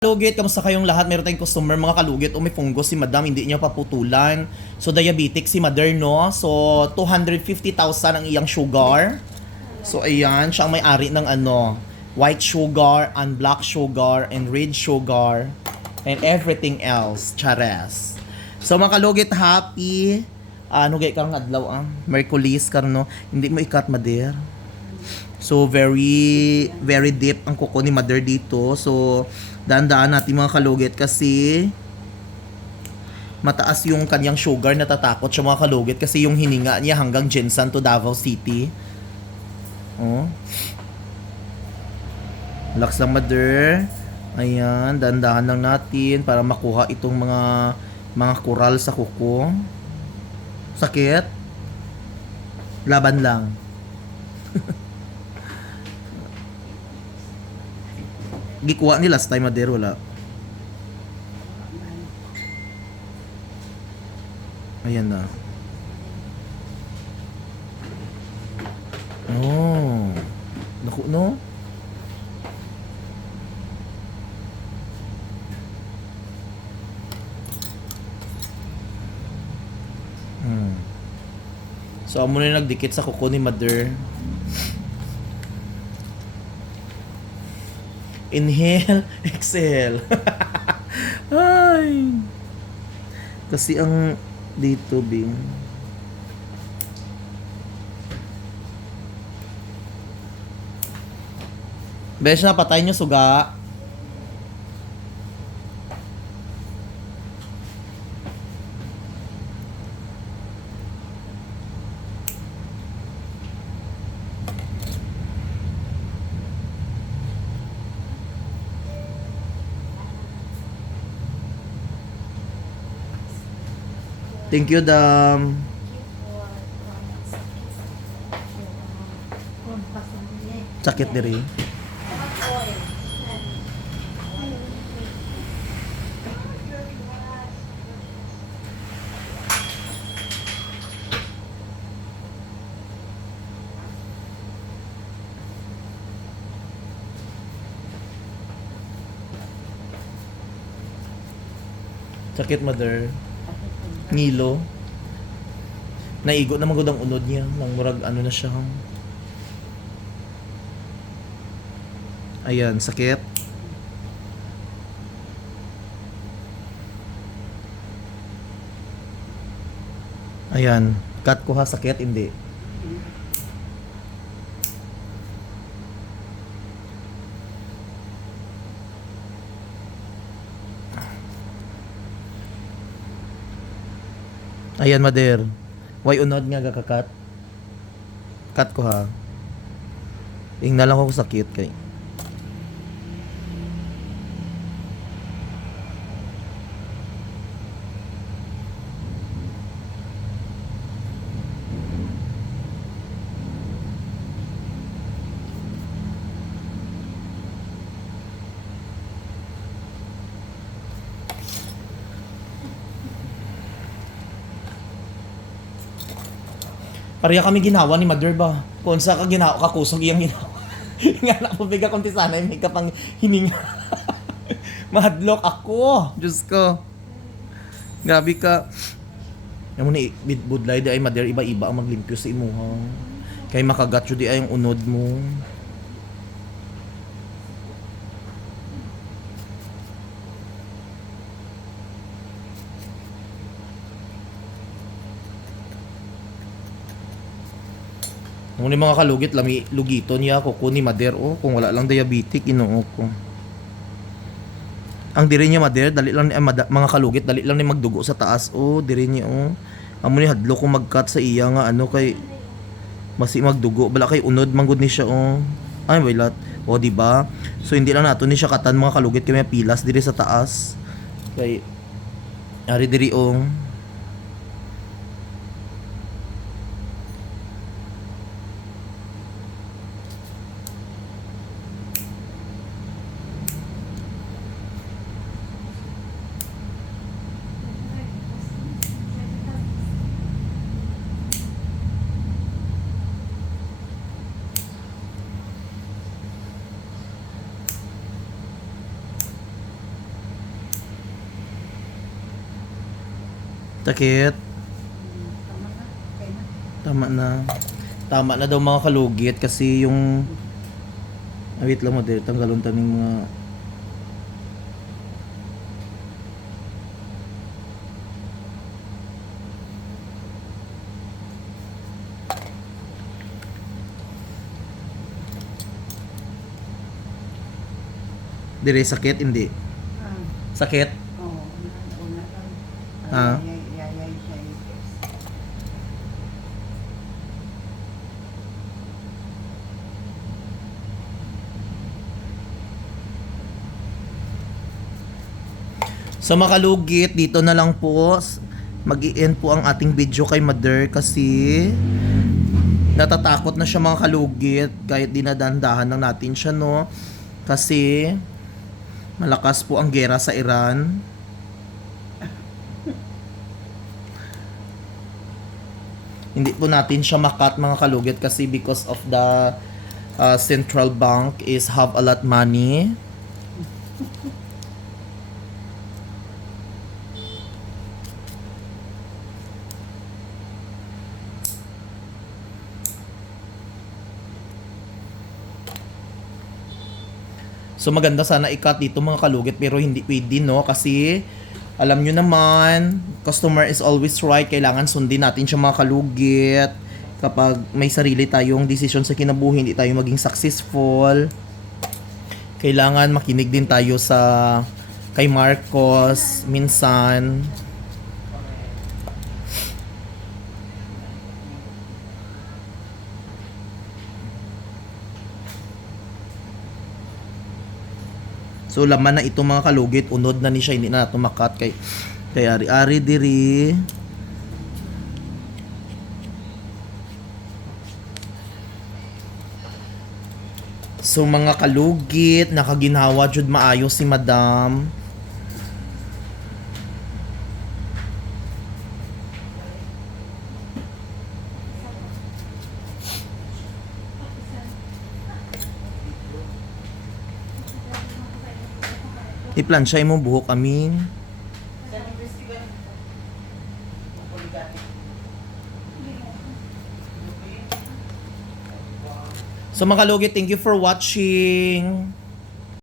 Kalugit, kamusta kayong lahat? Meron tayong customer, mga kalugit, may fungus si madam, hindi niya paputulan. So, diabetic si mother, no? So, 250,000 ang iyang sugar. So, ayan, siya ang may-ari ng white sugar, and black sugar, and red sugar, and everything else. Chares. So, mga kalugit, happy. Gay karong adlaw, Merkulis, no? Hindi mo ikat, mother. So, very, very deep ang kuko ni mother dito. So, daan-daan natin mga kalugit kasi mataas yung kanyang sugar, natatakot siya mga kalugit kasi yung hininga niya hanggang Jensan to Davao City. Oh. Relax lang mother. Ayan, daan-daan lang natin para makuha itong mga kural sa kuko. Sakit? Laban lang. Gikuha ni last time mother, wala. Ayan na. Oh. Naku, no? So, amo na nagdikit sa kuko ni mother. Inhale, exhale. Ay. Kasi ang dito, Bing. Besh na, patay nyo suga. Thank you, Dam. Sakit diri. Sakit, mother. Ngilo. Naigo na magud ang unod niya. Nang murag ano na siya. Ayan, sakit. Ayan, cut ko ha, sakit, hindi. Ayan, mother. Why unod nga gakakat? Cut ko ha. Ingna lang ako sakit kay. Pareha kami ginawa ni mother ba? Kung sa ka ginawa, kakusog iyang ginawa. Nga na po biga konti sana, may kapang hininga. Mahadlok ako. Diyos ko. Grabe ka. Yan mo ni budlay di ay mother, iba-iba ang maglimpyo sa imuha. Kay makagat yun di ay yung unod mo. Nung mga kalugit, lugito niya ako ni mother, kung wala lang diabetic, inuok ko. Ang diri niya mother, dali lang ni mga kalugit, dali lang ni magdugo sa taas, diri niya, amo ni hadlo kung mag-cut sa iya nga, kay, masi magdugo, bala kay unod, manggod ni siya, ay, wailat, diba? So, hindi lang nato ni siya katan, mga kalugit, kay may pilas, diri sa taas, kay, ari diri, Sakit. Tama na. Okay na. Tama na. Tama na daw mga kalugit kasi yung... Ah, wait lang mo dito. Tanggalon taming mga... Dire sakit? Hindi. Ah, Sakit? oo. Una lang. Ah. Yayay siya. So makalugit, dito na lang po mag-i-end po ang ating video kay Mother kasi natatakot na siya mga kalugit kahit dinadandahan lang natin siya, no, kasi malakas po ang gera sa Iran. Hindi po natin siya makat mga kalugit kasi because of the central bank is have a lot money. So maganda sana ikat dito mga kalugit pero hindi pwede, no, kasi alam nyo naman, customer is always right. Kailangan sundin natin siya mga kalugit. Kapag may sarili tayong decision sa kinabuhi, hindi tayo maging successful. Kailangan makinig din tayo sa kay Marcos minsan. So laman na ito mga kalugit, unod na ni siya, hindi na tumakat kay ari-ari diri. So mga kalugit, nakaginhawa jud maayo si Madam. I-plansya mo buhok amin. So mga kalugit, thank you for watching.